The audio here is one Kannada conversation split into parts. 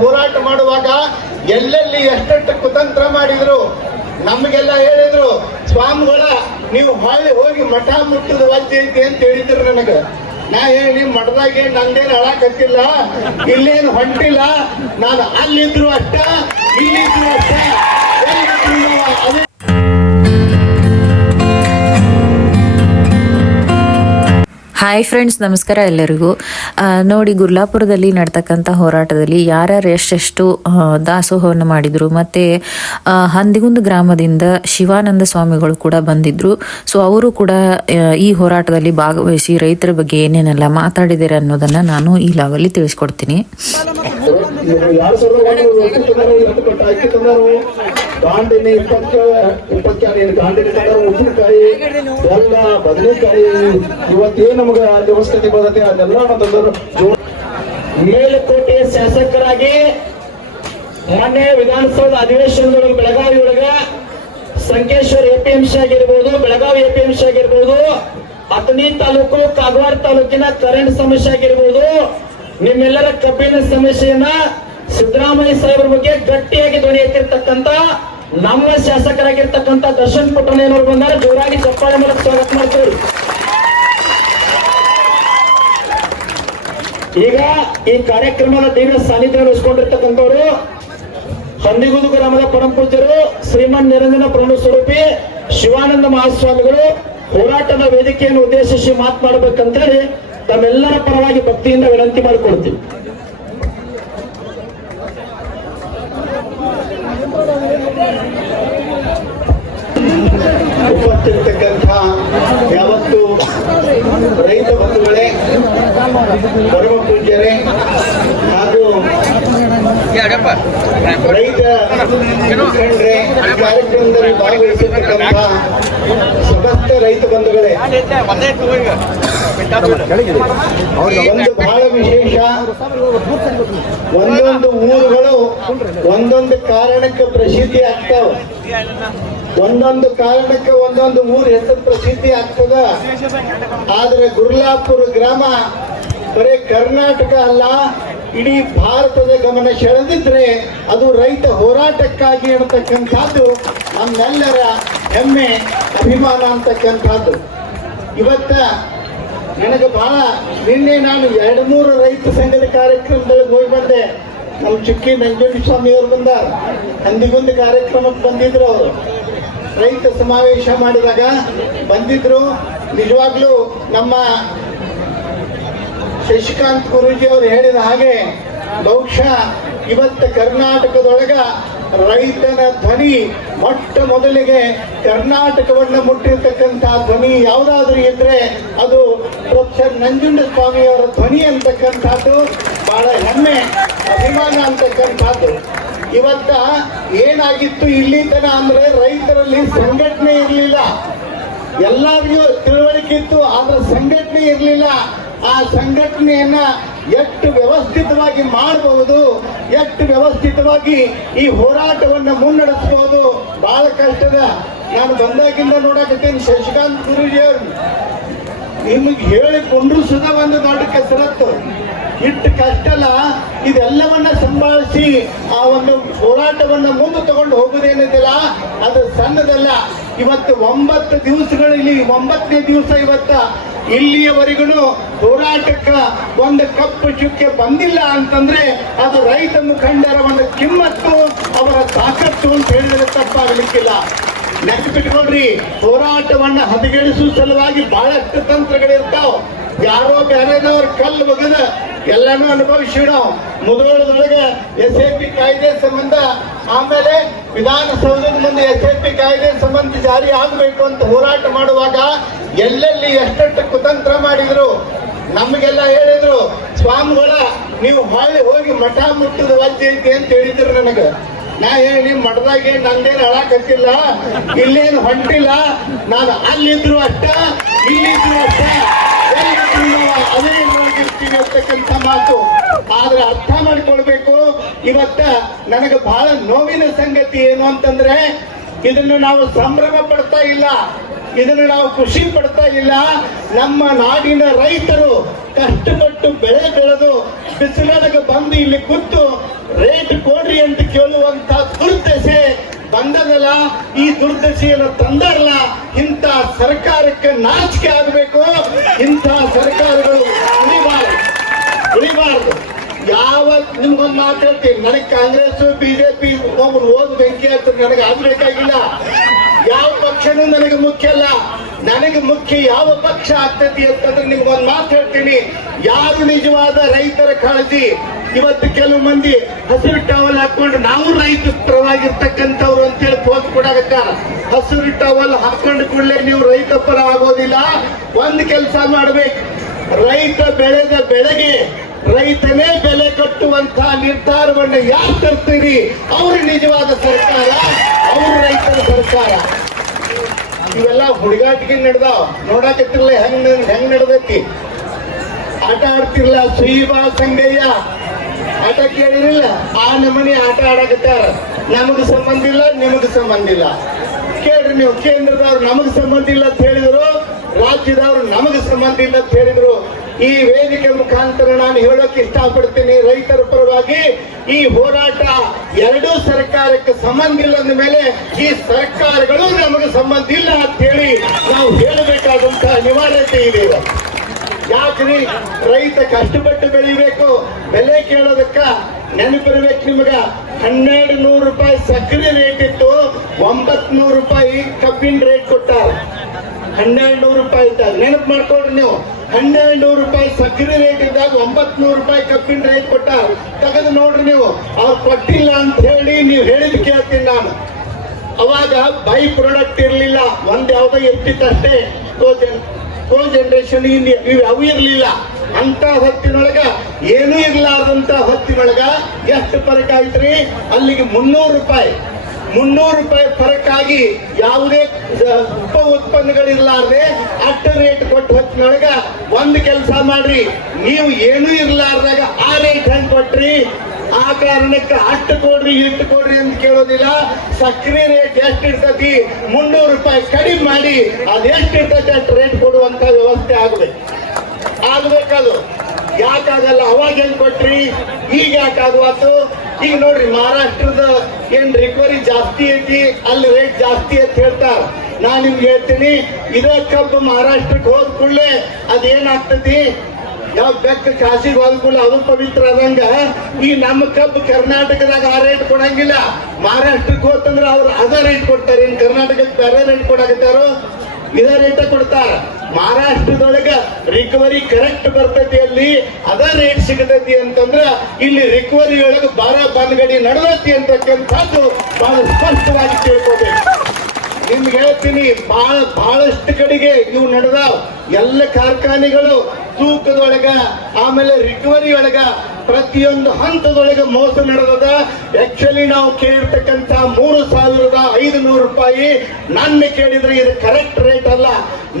ಹೋರಾಟ ಮಾಡುವಾಗ ಎಲ್ಲೆಲ್ಲಿ ಎಷ್ಟೆಷ್ಟು ಕುತಂತ್ರ ಮಾಡಿದ್ರು, ನಮಗೆಲ್ಲ ಹೇಳಿದ್ರು, ಸ್ವಾಮಿಗಳ, ನೀವು ಹೊಳ್ಳಿ ಹೋಗಿ ಮಠ ಮುಟ್ಟದ ವಜ್ಜೆ ಐತಿ ಅಂತ ಹೇಳಿದ್ರು ನನಗೆ. ನಾ ಹೇಳಿ, ಮಠದಾಗೆ ನಂದೇನು ಅಳಕತ್ತಿಲ್ಲ, ಇಲ್ಲೇನು ಹೊಂಟಿಲ್ಲ. ನಾನು ಅಲ್ಲಿದ್ರು ಅಷ್ಟ, ಇಲ್ಲಿದ್ರು ಅಷ್ಟ. ಹಾಯ್ ಫ್ರೆಂಡ್ಸ್ ನಮಸ್ಕಾರ ಎಲ್ಲರಿಗೂ. ನೋಡಿ, ಗುರ್ಲಾಪುರದಲ್ಲಿ ನಡ್ತಕ್ಕಂಥ ಹೋರಾಟದಲ್ಲಿ ಯಾರ್ಯಾರು ಎಷ್ಟೆಷ್ಟು ದಾಸೋಹವನ್ನು ಮಾಡಿದರು, ಮತ್ತು ಹಂದಿಗುಂದ ಗ್ರಾಮದಿಂದ ಶಿವಾನಂದ ಸ್ವಾಮಿಗಳು ಕೂಡ ಬಂದಿದ್ದರು ಸೊ ಅವರು ಕೂಡ ಈ ಹೋರಾಟದಲ್ಲಿ ಭಾಗವಹಿಸಿ ರೈತರ ಬಗ್ಗೆ ಏನೇನೆಲ್ಲ ಮಾತಾಡಿದ್ದಾರೆ ಅನ್ನೋದನ್ನು ನಾನು ಈ ಲಾಗಲ್ಲಿ ತಿಳಿಸ್ಕೊಡ್ತೀನಿ ಯಾರು ಇಪ್ಪತ್ತು ಇಪ್ಪತ್ತಾರು ಏನು? ಗಾಂಡಿನಿ ತಂದರು ಉಪ್ಪಿನಕಾಯಿ, ಎಲ್ಲ ಬದನೆಕಾಯಿ, ಇವತ್ತೇನು ನಮ್ಗೆ ವ್ಯವಸ್ಥೆ ಬರುತ್ತೆ? ಅದೆಲ್ಲ ಮೇಲುಕೋಟೆ ಶಾಸಕರಾಗಿ ಮೊನ್ನೆ ವಿಧಾನಸೌಧ ಅಧಿವೇಶನದೊಳಗೆ ಬೆಳಗಾವಿ ಒಳಗ ಸಂಕೇಶ್ವರ್ ಎಪಿಎಂಸಿ ಆಗಿರ್ಬೋದು, ಬೆಳಗಾವಿ ಎಪಿಎಂಸಿ ಆಗಿರ್ಬೋದು, ಅಥಣಿ ತಾಲೂಕು, ಕಾಗವಾಡ ತಾಲೂಕಿನ ಕರೆಂಟ್ ಸಮಸ್ಯೆ ಆಗಿರ್ಬೋದು, ನಿಮ್ಮೆಲ್ಲರ ಕಬ್ಬಿನ ಸಮಸ್ಯೆಯನ್ನ ಸಿದ್ದರಾಮಯ್ಯ ಸಾಹೇಬ್ರ ಬಗ್ಗೆ ಗಟ್ಟಿಯಾಗಿ ಧ್ವನಿ ಎತ್ತಿರ್ತಕ್ಕಂತ ನಮ್ಮ ಶಾಸಕರಾಗಿರ್ತಕ್ಕಂಥ ದರ್ಶನ್ ಪುಟ್ಟಣ್ಣಯ್ಯನವರು ಬಂದಾರೆ, ಜೋರಾಗಿ ಚಪ್ಪಾಳೆ ಮೂಲಕ ಸ್ವಾಗತ ಮಾಡ್ತೀವಿ ಈಗ ಈ ಕಾರ್ಯಕ್ರಮದ ದಿವ್ಯ ಸಾನ್ನಿಧ್ಯ ವಹಿಸಿಕೊಂಡಿರ್ತಕ್ಕಂಥವ್ರು ಹಂದಿಗುದು ಗ್ರಾಮದ ಪರಮ ಪೂಜ್ಯರು, ಶ್ರೀಮನ್ ನಿರಂಜನ ಪ್ರಭು ಸ್ವರೂಪಿ, ಶಿವಾನಂದ ಮಹಾಸ್ವಾಮಿಗಳು ಹೋರಾಟದ ವೇದಿಕೆಯನ್ನು ಉದ್ದೇಶಿಸಿ ಮಾತನಾಡಬೇಕಂತೇಳಿ ತಮ್ಮೆಲ್ಲರ ಪರವಾಗಿ ಭಕ್ತಿಯಿಂದ ವಿನಂತಿ ಮಾಡಿಕೊಡ್ತೀವಿ ಉಪಸ್ಥಿರ್ತಕ್ಕಂಥ ಯಾವತ್ತು ರೈತ ಬಂಧುಗಳೇ ಪರಮ ಪೂಜ್ಯರೇ, ಹಾಗೂ ರೈತ ಮುಖಂಡ್ರೆ ಕಾರ್ಯಕ್ರಮದಲ್ಲಿ ಭಾಗವಹಿಸಿರ್ತಕ್ಕಂಥ ಸಮಸ್ತ ರೈತ ಬಂಧುಗಳೇ, ಒಂದು ಬಹಳ ವಿಶೇಷ, ಒಂದೊಂದು ಊರುಗಳು ಒಂದೊಂದು ಕಾರಣಕ್ಕೆ ಪ್ರಸಿದ್ಧಿ ಆಗ್ತಾವ. ಒಂದೊಂದು ಕಾರಣಕ್ಕೆ ಒಂದೊಂದು ಊರ ಹೆಸರು ಪ್ರಸಿದ್ಧಿ ಆಗ್ತದ. ಆದ್ರೆ ಗುರ್ಲಾಪುರ ಗ್ರಾಮ ಬರೀ ಕರ್ನಾಟಕ ಅಲ್ಲ, ಇಡೀ ಭಾರತದ ಗಮನ ಸೆಳೆದಿದ್ರೆ ಅದು ರೈತ ಹೋರಾಟಕ್ಕಾಗಿ ಅನ್ನತಕ್ಕಂಥದ್ದು ನಮ್ಮೆಲ್ಲರ ಹೆಮ್ಮೆ, ಅಭಿಮಾನ ಅಂತಕ್ಕಂಥದ್ದು. ಇವತ್ತ ನನಗೆ ಬಹಳ ನಿನ್ನೆ ನಾನು ಎರಡು ಮೂರು ರೈತ ಸಂಘದ ಕಾರ್ಯಕ್ರಮದೊಳಗೆ ಹೋಗಿ ಬಂದೆ. ನಮ್ಮ ಚುಕ್ಕಿ ನಂಜುಂಡಿ ಸ್ವಾಮಿ ಅವರು ಬಂದಾರ. ಹಂದಿಗೊಂದು ಕಾರ್ಯಕ್ರಮಕ್ಕೆ ಬಂದಿದ್ರು ಅವರು. ರೈತ ಸಮಾವೇಶ ಮಾಡಿದಾಗ ಬಂದಿದ್ರು. ನಿಜವಾಗ್ಲೂ ನಮ್ಮ ಶಶಿಕಾಂತ್ ಗುರೂಜಿ ಅವರು ಹೇಳಿದ ಹಾಗೆ ಬಹುಶಃ ಇವತ್ತು ಕರ್ನಾಟಕದೊಳಗ ರೈತನ ಧ್ವನಿ ಮೊಟ್ಟ ಮೊದಲಿಗೆ ಕರ್ನಾಟಕವನ್ನು ಮುಟ್ಟಿರ್ತಕ್ಕಂತಹ ಧ್ವನಿ ಯಾವುದಾದ್ರೂ ಇದ್ರೆ ಅದು ಪ್ರೊಫೆಸರ್ ನಂಜುಂಡ ಸ್ವಾಮಿ ಅವರ ಧ್ವನಿ ಅಂತಕ್ಕಂಥದ್ದು ಬಹಳ ಹೆಮ್ಮೆ, ಅಭಿಮಾನ ಅಂತಕ್ಕಂಥದ್ದು. ಇವತ್ತ ಏನಾಗಿತ್ತು ಇಲ್ಲಿ ತನ ಅಂದ್ರೆ ರೈತರಲ್ಲಿ ಸಂಘಟನೆ ಇರಲಿಲ್ಲ. ಎಲ್ಲರಿಗೂ ತಿಳುವಳಿಕೆ ಇತ್ತು, ಆದ್ರೆ ಸಂಘಟನೆ ಇರಲಿಲ್ಲ. ಆ ಸಂಘಟನೆಯನ್ನ ಎಷ್ಟು ವ್ಯವಸ್ಥಿತವಾಗಿ ಮಾಡಬಹುದು, ಎಷ್ಟು ವ್ಯವಸ್ಥಿತವಾಗಿ ಈ ಹೋರಾಟವನ್ನ ಮುನ್ನಡೆಸಬಹುದು ಬಹಳ ಕಷ್ಟದ. ನಾನು ಬಂದಾಗಿಂದ ನೋಡಕತ್ತೀನಿ, ಶಶಿಕಾಂತ್ ಗುರುಜಿಯವರು. ನಿಮಗೆ ಹೇಳಿ ಸುದ ಒಂದು ದೊಡ್ಡ ಕಸರತ್ತು. ಇಟ್ಟು ಕಷ್ಟಲ್ಲ ಇದೆಲ್ಲವನ್ನ ಸಂಭಾಳಿಸಿ ಆ ಒಂದು ಹೋರಾಟವನ್ನ ಮುಂದೆ ತಗೊಂಡು ಹೋಗುದೇನಿದೆಯಲ್ಲ ಅದು ಸಣ್ಣದಲ್ಲ. ಇವತ್ತು ಒಂಬತ್ತು ದಿವಸಗಳು ಇಲ್ಲಿ, ಒಂಬತ್ತನೇ ದಿವಸ ಇವತ್ತ. ಇಲ್ಲಿಯವರೆಗೂ ಹೋರಾಟಕ್ಕೆ ಒಂದು ಕಪ್ಪು ಚುಕ್ಕೆ ಬಂದಿಲ್ಲ ಅಂತಂದ್ರೆ ಅದು ರೈತ ಮುಖಂಡರ ಒಂದು ಕಿಮ್ಮತ್ತು, ಅವರ ತಾಕತ್ತು ಅಂತ ಹೇಳಿದ್ರೆ ತಪ್ಪಾಗಲಿಕ್ಕಿಲ್ಲ. ನೆನಪಿಟ್ಕೊಳ್ರಿ ಹೋರಾಟವನ್ನ ಹದಗೆಡಿಸುವ ಸಲುವಾಗಿ ಬಹಳಷ್ಟು ತಂತ್ರಗಳಿರ್ತಾವ. ಯಾರೋ ಬೇರೆದವ್ರ ಕಲ್ಲು ಬಗದ ಎಲ್ಲಾನು ಅನುಭವಿಸಿಡೋ ಮುದೋಳದೊಳಗೆ ಎಸ್ ಎ ಪಿ ಕಾಯ್ದೆ ಸಂಬಂಧ, ಆಮೇಲೆ ವಿಧಾನಸೌಧದ ಮುಂದೆ ಎಸ್ ಎ ಪಿ ಕಾಯ್ದೆ ಸಂಬಂಧ ಜಾರಿ ಆಗಬೇಕು ಅಂತ ಹೋರಾಟ ಮಾಡುವಾಗ ಎಲ್ಲೆಲ್ಲಿ ಎಷ್ಟೆಷ್ಟು ಕುತಂತ್ರ ಮಾಡಿದ್ರು, ನಮಗೆಲ್ಲ ಹೇಳಿದ್ರು, ಸ್ವಾಮಿಗಳ, ನೀವು ಹೊಳ್ಳಿ ಹೋಗಿ ಮಠ ಮುಟ್ಟದ ವಜ್ಜೆ ಐತಿ ಅಂತ ಹೇಳಿದ್ರು ನನಗೆ. ನಾ ಹೇಳಿ, ಮಠದಾಗೆ ನಂದೇನು ಅಳಕತ್ತಿಲ್ಲ, ಇಲ್ಲೇನು ಹೊಂಟಿಲ್ಲ. ನಾನು ಅಲ್ಲಿದ್ರು ಅಷ್ಟ, ಇಲ್ಲಿದ್ರು ಅಷ್ಟ. ಅದೇ ಅಂತಕ್ಕಂಥ ಮಾತು. ಆದ್ರೆ ಅರ್ಥ ಮಾಡ್ಕೊಳ್ಬೇಕು. ಇವತ್ತ ನನಗೆ ಬಹಳ ನೋವಿನ ಸಂಗತಿ ಏನು ಅಂತಂದ್ರೆ, ಇದನ್ನು ನಾವು ಸಂಭ್ರಮ ಪಡ್ತಾ ಇಲ್ಲ. ಇದನ್ನು ನಾವು ಖುಷಿ ಪಡ್ತಾ ಇಲ್ಲ. ನಮ್ಮ ನಾಡಿನ ರೈತರು ಕಷ್ಟಪಟ್ಟು ಬೆಳೆ ಬೆಳೆದು ಬಿಸಿಲೊಳಗೆ ಬಂದು ಇಲ್ಲಿ ಕೂತು ರೇಟ್ ಕೊಡ್ರಿ ಅಂತ ಕೇಳುವಂತ ದುರ್ದಶೆ ಬಂದದಲ್ಲ. ಈ ದುರ್ದಶೆಯನ್ನು ತಂದಲ್ಲ. ಇಂಥ ಸರ್ಕಾರಕ್ಕೆ ನಾಚಿಕೆ ಆಗಬೇಕು. ಇಂಥ ಸರ್ಕಾರಗಳು ಉಳಿಬಾರದು ಯಾವ ನಿಮ್ಗೊಂದು ಮಾತು ಹೇಳ್ತೀನಿ. ನನಗೆ ಕಾಂಗ್ರೆಸ್ ಬಿಜೆಪಿ ಒಬ್ಬರು ಓದ್ ಬೆಂಕಿ ಅಂತ ನನಗೆ ಆಗ್ಬೇಕಾಗಿಲ್ಲ ಯಾವ ಪಕ್ಷನೂ ನನಗೆ ಮುಖ್ಯ ಅಲ್ಲ. ನನಗೆ ಮುಖ್ಯ ಯಾವ ಪಕ್ಷ ಆಗ್ತೈತಿ ಅಂತಂದ್ರೆ ನಿಮ್ಗೊಂದು ಮಾತು ಹೇಳ್ತೀನಿ. ಯಾರು ನಿಜವಾದ ರೈತರ ಕಾಳಜಿ? ಇವತ್ತು ಕೆಲವು ಮಂದಿ ಹಸಿರು ಟವಲ್ ಹಾಕೊಂಡು ನಾವು ರೈತ ಪರವಾಗಿರ್ತಕ್ಕಂಥವ್ರು ಅಂತೇಳಿ ಪೋಸ್ ಕೊಡಾಕತ್ತಾರ ಹಸಿರು ಟವಲ್ ಹಾಕೊಂಡು ಕೂಡಲೇ ನೀವು ರೈತ ಪರ ಆಗೋದಿಲ್ಲ. ಒಂದು ಕೆಲಸ ಮಾಡ್ಬೇಕು. ರೈತ ಬೆಳೆದ ಬೆಳೆಗೆ ರೈತನೇ ಬೆಲೆ ಕಟ್ಟುವಂತ ನಿರ್ಧಾರವನ್ನು ಯಾರು ತರ್ತೀರಿ? ಅವ್ರ ನಿಜವಾದ ಸರ್ಕಾರ, ಅವ್ರ ರೈತರ ಸರ್ಕಾರ. ಇವೆಲ್ಲ ಹುಡುಗಾಟಿಗೆ ನಡೆದಾವ. ನೋಡಾಕತ್ತಿರ್ಲ ಹೆಂಗ್ ಹೆಂಗ್ ನಡೆದೈತಿ? ಆಟ ಆಡ್ತಿರ್ಲ ಸುಯಿಬಾ ಸಂಗಯ್ಯ ಆಟ ಕೇಳಿರಿಲ್ಲ? ಆ ನಮನಿ ಆಟ ಆಡಕತ್ತಾರ. ನಮಗ್ ಸಂಬಂಧ ಇಲ್ಲ, ನಿಮಗ್ ಸಂಬಂಧ ಇಲ್ಲ. ಕೇಳ್ರಿ ನೀವು, ಕೇಂದ್ರದವ್ರು ನಮಗ್ ಸಂಬಂಧ ಇಲ್ಲ ಅಂತ ಹೇಳಿದ್ರು, ರಾಜ್ಯದವ್ರು ನಮಗ್ ಸಂಬಂಧ ಇಲ್ಲ ಅಂತ ಹೇಳಿದ್ರು. ಈ ವೇದಿಕೆ ಮುಖಾಂತರ ನಾನು ಹೇಳೋಕೆ ಇಷ್ಟಪಡ್ತೀನಿ ರೈತರ ಪರವಾಗಿ ಈ ಹೋರಾಟ ಎರಡೂ ಸರ್ಕಾರಕ್ಕೆ ಸಂಬಂಧ ಇಲ್ಲ ಅಂದ ಮೇಲೆ ಈ ಸರ್ಕಾರಗಳು ನಮಗೆ ಸಂಬಂಧ ಇಲ್ಲ ಅಂತ ಹೇಳಿ ನಾವು ಹೇಳಬೇಕಾದಂತಹ ಅನಿವಾರ್ಯತೆ ಇದೆ. ಯಾಕ್ರಿ? ರೈತ ಕಷ್ಟಪಟ್ಟು ಬೆಳಿಬೇಕು, ಬೆಲೆ ಕೇಳೋದಕ್ಕ ನೆನಪಿರ್ಬೇಕು ನಿಮಗ. ಹನ್ನೆರಡು ನೂರು ರೂಪಾಯಿ ಸಕ್ಕರೆ ರೇಟ್ ಇತ್ತು ಒಂಬತ್ ನೂರು ರೂಪಾಯಿ ಕಬ್ಬಿನ ರೇಟ್ ಕೊಟ್ಟಾರ. ಹನ್ನೆರಡು ನೂರು ರೂಪಾಯಿ ಇದ್ದಾಗ ನೆನಪು ಮಾಡ್ಕೊಳ್ರಿ ನೀವು. ಹನ್ನೆರಡು ನೂರು ರೂಪಾಯಿ ಸಕ್ಕರೆ ರೇಟ್ ಇದ್ದಾಗ ಒಂಬತ್ ನೂರು ರೂಪಾಯಿ ಕಬ್ಬಿನ ರೇಟ್ ಕೊಟ್ಟ, ತೆಗೆದು ನೋಡ್ರಿ ನೀವು. ಅವ್ರು ಕೊಟ್ಟಿಲ್ಲ ಅಂತ ಹೇಳಿ ನೀವು ಹೇಳಿದ್ ಕೇಳ್ತೀನಿ ನಾನು. ಅವಾಗ ಬೈ ಪ್ರಾಡಕ್ಟ್ ಇರಲಿಲ್ಲ, ಒಂದ್ ಯಾವ್ದೋ ಇರ್ತಿತ್ತಷ್ಟೇ ಕೋ ಜನರೇಷನ್ ಇವು ಅವು ಇರಲಿಲ್ಲ. ಅಂತ ಹೊತ್ತಿನೊಳಗ ಏನೂ ಇರ್ಲಾರ್ದಂತ ಹೊತ್ತಿನೊಳಗ ಎಷ್ಟು ಫರಕ್ ಆಯ್ತ್ರಿ? ಅಲ್ಲಿಗೆ ಮುನ್ನೂರು ರೂಪಾಯಿ. ಮುನ್ನೂರು ರೂಪಾಯಿ ಫರಕ್ಕಾಗಿ ಯಾವುದೇ ಉಪ ಉತ್ಪನ್ನಗಳಿರ್ಲಾರ್ದೆ ಅಟ್ಟ ರೇಟ್ ಕೊಟ್ಟು ಹೊತ್ತಿನೊಳಗ ಒಂದ್ ಕೆಲಸ ಮಾಡ್ರಿ. ನೀವು ಏನೂ ಇರ್ಲಾರ್ದಾಗ ಆ ರೇಟ್ ಹೆಂಗ್ ಕೊಟ್ರಿ? ಆ ಕಾರಣಕ್ಕೆ ಅಟ್ಟು ಕೊಡ್ರಿ ಇಟ್ಟು ಕೊಡ್ರಿ ಅಂತ ಕೇಳೋದಿಲ್ಲ. ಸಕ್ಕರೆ ರೇಟ್ ಎಷ್ಟು ಇರ್ತತಿ ಮುನ್ನೂರು ರೂಪಾಯಿ ಕಡಿಮೆ ಮಾಡಿ, ಅದ್ ಎಷ್ಟು ಇರ್ತೈತಿ ಅಷ್ಟು ರೇಟ್ ಕೊಡುವಂತ ವ್ಯವಸ್ಥೆ ಆಗ್ಬೇಕು. ಆಗ್ಬೇಕದು. ಯಾಕಾಗಲ್ಲ, ಅವಾಗ ಏನ್ ಕೊಟ್ರಿ? ಈಗ ಯಾಕಾಗವಾತು? ಈಗ ನೋಡ್ರಿ, ಮಹಾರಾಷ್ಟ್ರದ ಏನ್ ರಿಕವರಿ ಜಾಸ್ತಿ ಐತಿ, ಅಲ್ಲಿ ರೇಟ್ ಜಾಸ್ತಿ ಅಂತ ಹೇಳ್ತಾರ. ನಾ ನಿಮ್ಗೆ ಹೇಳ್ತೀನಿ, ಇದೇ ಕಬ್ಬು ಮಹಾರಾಷ್ಟ್ರಕ್ಕೆ ಹೋದ ಕೂಡಲೇ ಅದೇನಾಗ್ತತಿ? ಯಾವ ಬೆಕ್ಕ ಕಾಸಿಗೆ ಕೂಡ ಅದು ಪವಿತ್ರ ಆದಂಗ, ಈ ನಮ್ಮ ಕಬ್ಬು ಕರ್ನಾಟಕದಾಗ ಆ ರೇಟ್ ಕೊಡಂಗಿಲ್ಲ. ಮಹಾರಾಷ್ಟ್ರಕ್ಕೆ ಹೋತಂದ್ರೆ ಅವ್ರು ಅದ ರೇಟ್ ಕೊಡ್ತಾರೆ. ಇನ್ ಕರ್ನಾಟಕಕ್ಕೆ ಬೇರೆ ರೇಟ್ ಕೊಡಾಕತ್ತಾರೋ? ಇದೇ ರೇಟ ಕೊಡ್ತಾರ. ಮಹಾರಾಷ್ಟ್ರದೊಳಗ ರಿಕವರಿ ಕರೆಕ್ಟ್ ಬರ್ತೈತಿ ಅಲ್ಲಿ, ಅದ ರೇಟ್ ಸಿಗತೈತಿ ಅಂತಂದ್ರ ಇಲ್ಲಿ ರಿಕವರಿ ಒಳಗ ಬಾರ ಬಂದ್ಗಡಿ ನಡೆದೈತಿ ಅಂತಕ್ಕಂಥದ್ದು ಬಹಳ ಸ್ಪಷ್ಟವಾಗಿ ತಿಳ್ಕೋಬೇಕು. ನಿಮ್ಗೆ ಹೇಳ್ತೀನಿ ಬಹಳ ಬಹಳಷ್ಟು ಕಡೆಗೆ ಇವು ನಡೆದಾವ್ ಎಲ್ಲ ಕಾರ್ಖಾನೆಗಳು ತೂಕದೊಳಗ, ಆಮೇಲೆ ರಿಕವರಿ ಒಳಗ ಪ್ರತಿಯೊಂದು ಹಂತದೊಳಗೆ ಮೋಸ ನಡೆದದ. ಆಕ್ಚುಲಿ ನಾವು ಕೇಳಿರ್ತಕ್ಕಂತ ಮೂರು ಸಾವಿರದ ಐದು ನೂರು ರೂಪಾಯಿ ನನ್ನ ಕೇಳಿದ್ರೆ ಇದು ಕರೆಕ್ಟ್ ರೇಟ್ ಅಲ್ಲ.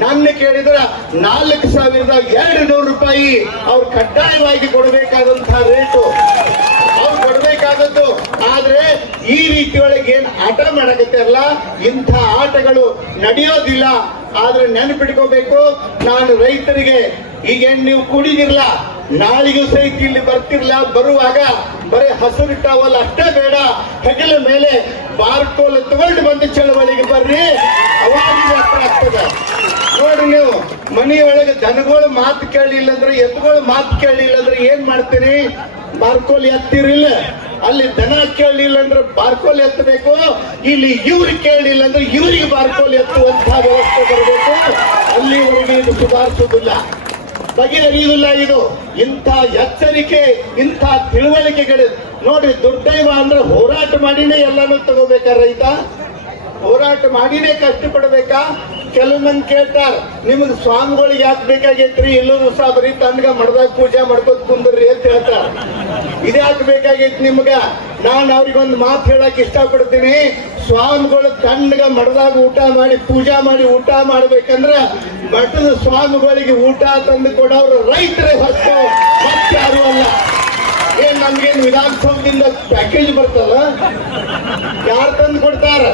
ನನ್ನ ಕೇಳಿದ್ರೆ ನಾಲ್ಕು ಸಾವಿರದ ಎರಡು ನೂರು ರೂಪಾಯಿ ಅವ್ರು ಕಡ್ಡಾಯವಾಗಿ ಕೊಡಬೇಕಾದಂತಹ ರೇಟು ಅವ್ರು ಕೊಡ್ಬೇಕಾದದ್ದು ಆದ್ರೆ ಈ ರೀತಿ ಒಳಗೆ ಏನ್ ಆಟ ಮಾಡಕತ್ತಿರಲ್ಲ ಇಂಥ ಆಟಗಳು ನಡೆಯೋದಿಲ್ಲ. ಆದ್ರೆ ನೆನಪಿಟ್ಕೋಬೇಕು, ನಾನು ರೈತರಿಗೆ ಈಗೇನ್ ನೀವು ಕುಡಿದಿರ್ಲ, ನಾಳಿಗೂ ಸಹಿತ ಇಲ್ಲಿ ಬರ್ತಿರ್ಲ, ಬರುವಾಗ ಬರೀ ಹಸಿರು ಟವಲ್ ಅಷ್ಟೇ ಬೇಡ. ಹೆಗಲ ಮೇಲೆ ಬಾರ್ಕೋಲ್ ತಗೊಂಡು ಬಂದು ಚಳವಳಿಗೆ ಬರ್ರಿ. ಅವಾಗ ಆಗ್ತದೆ. ನೋಡ್ರಿ ನೀವು, ಮನೆಯೊಳಗೆ ದನಗಳು ಮಾತು ಕೇಳಿಲ್ಲ ಅಂದ್ರೆ ಎತ್ತುಗಳು ಮಾತು ಕೇಳಿಲ್ಲ ಅಂದ್ರೆ ಏನ್ ಮಾಡ್ತೀರಿ? ಬಾರ್ಕೋಲ್ ಎತ್ತಿರಿಲ್ಲ ಅಲ್ಲಿ ದನ ಕೇಳಲಿಲ್ಲ ಅಂದ್ರೆ ಬಾರ್ಕೋಲ್ ಎತ್ತಬೇಕು ಇಲ್ಲಿ ಇವ್ರಿಗೆ ಕೇಳಲಿಲ್ಲ ಅಂದ್ರೆ ಇವ್ರಿಗೆ ಬಾರ್ಕೋಲ್ ಎತ್ತುವಂತಹ ವ್ಯವಸ್ಥೆ ಬರಬೇಕು. ಅಲ್ಲಿವರೆಗೆ ಇದು ಸುಧಾರಿಸುವುದಿಲ್ಲ. ಬಗೆಹರಿಯುವುದಿಲ್ಲ ಇದು. ಇಂಥ ಎಚ್ಚರಿಕೆ, ಇಂಥ ತಿಳುವಳಿಕೆಗಳು. ನೋಡಿ, ದುರ್ದೈವ ಅಂದ್ರೆ ಹೋರಾಟ ಮಾಡಿನೇ ಎಲ್ಲಾನು ತಗೋಬೇಕಾ ರೈತ? ಹೋರಾಟ ಮಾಡಿನೇ ಕಷ್ಟಪಡ್ಬೇಕಾ? ಕೆಲವು ಮಂದಿ ಕೇಳ್ತಾರ, ನಿಮ್ಗೆ ಸ್ವಾಮಿಗಳಿಗೆ ಯಾಕೆ ಬೇಕಾಗೈತ್ರಿ? ಎಲ್ಲರೂ ಸಹ ಬರೀ ತನ್ಗ ಮಡ್ದಾಗ ಪೂಜೆ ಮಾಡ್ಕೋತ ಕುಂದ್ರಿ ಅಂತ ಹೇಳ್ತಾರ. ಇದ್ಯಾಕೆ ಬೇಕಾಗೈತಿ ನಿಮ್ಗ? ನಾನು ಅವ್ರಿಗೊಂದು ಮಾತು ಹೇಳಕ್ ಇಷ್ಟಪಡ್ತೀನಿ. ಸ್ವಾಮಿಗಳು ತಣ್ಣಗ ಮಡದಾಗ ಊಟ ಮಾಡಿ, ಪೂಜಾ ಮಾಡಿ ಊಟ ಮಾಡ್ಬೇಕಂದ್ರ ಮಠದ ಸ್ವಾಮಿಗಳಿಗೆ ಊಟ ತಂದು ಕೊಡೋರು ರೈತರೇ ಹೊತ್ತು ಯಾರು ಅಲ್ಲ. ಏನ್ ನಮ್ಗೇನು ವಿಧಾನಸೌಧದಿಂದ ಪ್ಯಾಕೇಜ್ ಬರ್ತದ? ಯಾರು ತಂದು ಕೊಡ್ತಾರ?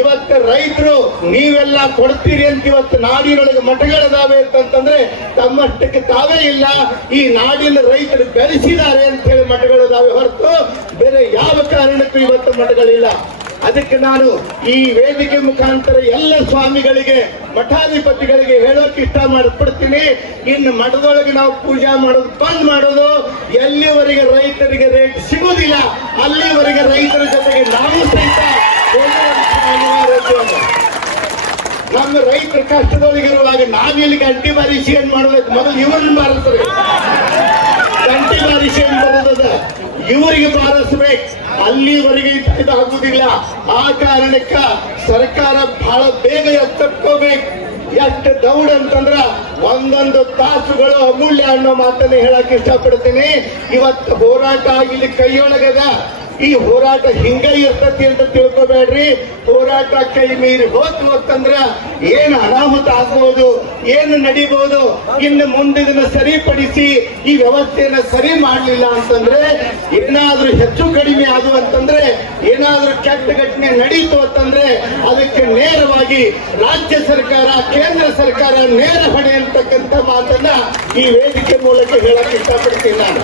ಇವತ್ತು ರೈತರು ನೀವೆಲ್ಲ ಕೊಡ್ತೀರಿ ಅಂತ ಇವತ್ತು ನಾಡಿನೊಳಗೆ ಮಠಗಳಿದಾವೆ ಅಂತಂತಂದ್ರೆ ತಮ್ಮಷ್ಟಕ್ಕೆ ತಾವೇ ಇಲ್ಲ. ಈ ನಾಡಿನ ರೈತರು ಬೆಳೆಸಿದ್ದಾರೆ ಅಂತ ಹೇಳಿ ಮಠಗಳಿದಾವೆ ಹೊರತು ಬೇರೆ ಯಾವ ಕಾರಣಕ್ಕೂ ಇವತ್ತು ಮಠಗಳಿಲ್ಲ. ಅದಕ್ಕೆ ನಾನು ಈ ವೇದಿಕೆ ಮುಖಾಂತರ ಎಲ್ಲ ಸ್ವಾಮಿಗಳಿಗೆ, ಮಠಾಧಿಪತಿಗಳಿಗೆ ಹೇಳೋಕೆ ಇಷ್ಟ ಮಾಡಿಬಿಡ್ತೀನಿ. ಇನ್ನು ಮಠದೊಳಗೆ ನಾವು ಪೂಜಾ ಮಾಡೋದು ಬಂದ್ ಮಾಡೋದು ಎಲ್ಲಿವರೆಗೆ ರೈತರಿಗೆ ರೇಟ್ ಸಿಗುವುದಿಲ್ಲ ಅಲ್ಲಿವರೆಗೆ ರೈತರ ಜೊತೆಗೆ ನಾವು ಸಹಿತ ನಮ್ಮ ರೈತರ ಕಷ್ಟದೊಳಗಿರುವಾಗ ನಾವಿಲ್ಲಿ ಗಂಟಿ ಬಾರಿಸಿ ಏನ್ ಮಾಡಬೇಕು? ಮೊದಲು ಇವ್ರನ್ನ ಬಾರಿಸ್ರಿ ಗಂಟಿ ಬಾರಿಸಿ ಏನ್ ಬರೋದದ ಇವರಿಗೆ ಬಾರಿಸ್ಬೇಕು. ಅಲ್ಲಿವರೆಗೆ ಆಗುದಿಲ್ಲ. ಆ ಕಾರಣಕ್ಕ ಸರ್ಕಾರ ಬಹಳ ಬೇಗ ಎತ್ತಕೋಬೇಕು. ಎಷ್ಟು ದೌಡ್ ಅಂತಂದ್ರ ಒಂದೊಂದು ತಾಸುಗಳು ಅಮೂಲ್ಯ ಅನ್ನೋ ಮಾತನ್ನ ಹೇಳಕ್ ಇಷ್ಟಪಡ್ತೀನಿ. ಇವತ್ತು ಹೋರಾಟ ಇಲ್ಲಿ ಕೈಯೊಳಗದ. ಈ ಹೋರಾಟ ಹಿಂಗ ಇರ್ತತಿ ಅಂತ ತಿಳ್ಕೊಬೇಡ್ರಿ. ಹೋರಾಟ ಕೈ ಮೀರಿ ಹೋತು ಅಂತಂದ್ರ ಏನ್ ಅನಾಹುತ ಆಗ್ಬೋದು, ಏನು ನಡಿಬಹುದು ಇನ್ನು ಮುಂದಿನ ಸರಿಪಡಿಸಿ ಈ ವ್ಯವಸ್ಥೆಯನ್ನ ಸರಿ ಮಾಡಲಿಲ್ಲ ಅಂತಂದ್ರೆ ಏನಾದ್ರೂ ಹೆಚ್ಚು ಕಡಿಮೆ ಆದು ಅಂತಂದ್ರೆ, ಏನಾದ್ರೂ ಕೆಟ್ಟ ಘಟನೆ ನಡೀತು ಅಂತಂದ್ರೆ ಅದಕ್ಕೆ ನೇರವಾಗಿ ರಾಜ್ಯ ಸರ್ಕಾರ, ಕೇಂದ್ರ ಸರ್ಕಾರ ನೇರ ಹೊಣೆ ಅಂತಕ್ಕಂಥ ಮಾತನ್ನ ಈ ವೇದಿಕೆ ಮೂಲಕ ಹೇಳಕ್ ಇಷ್ಟಪಡ್ತೀನಿ ನಾನು.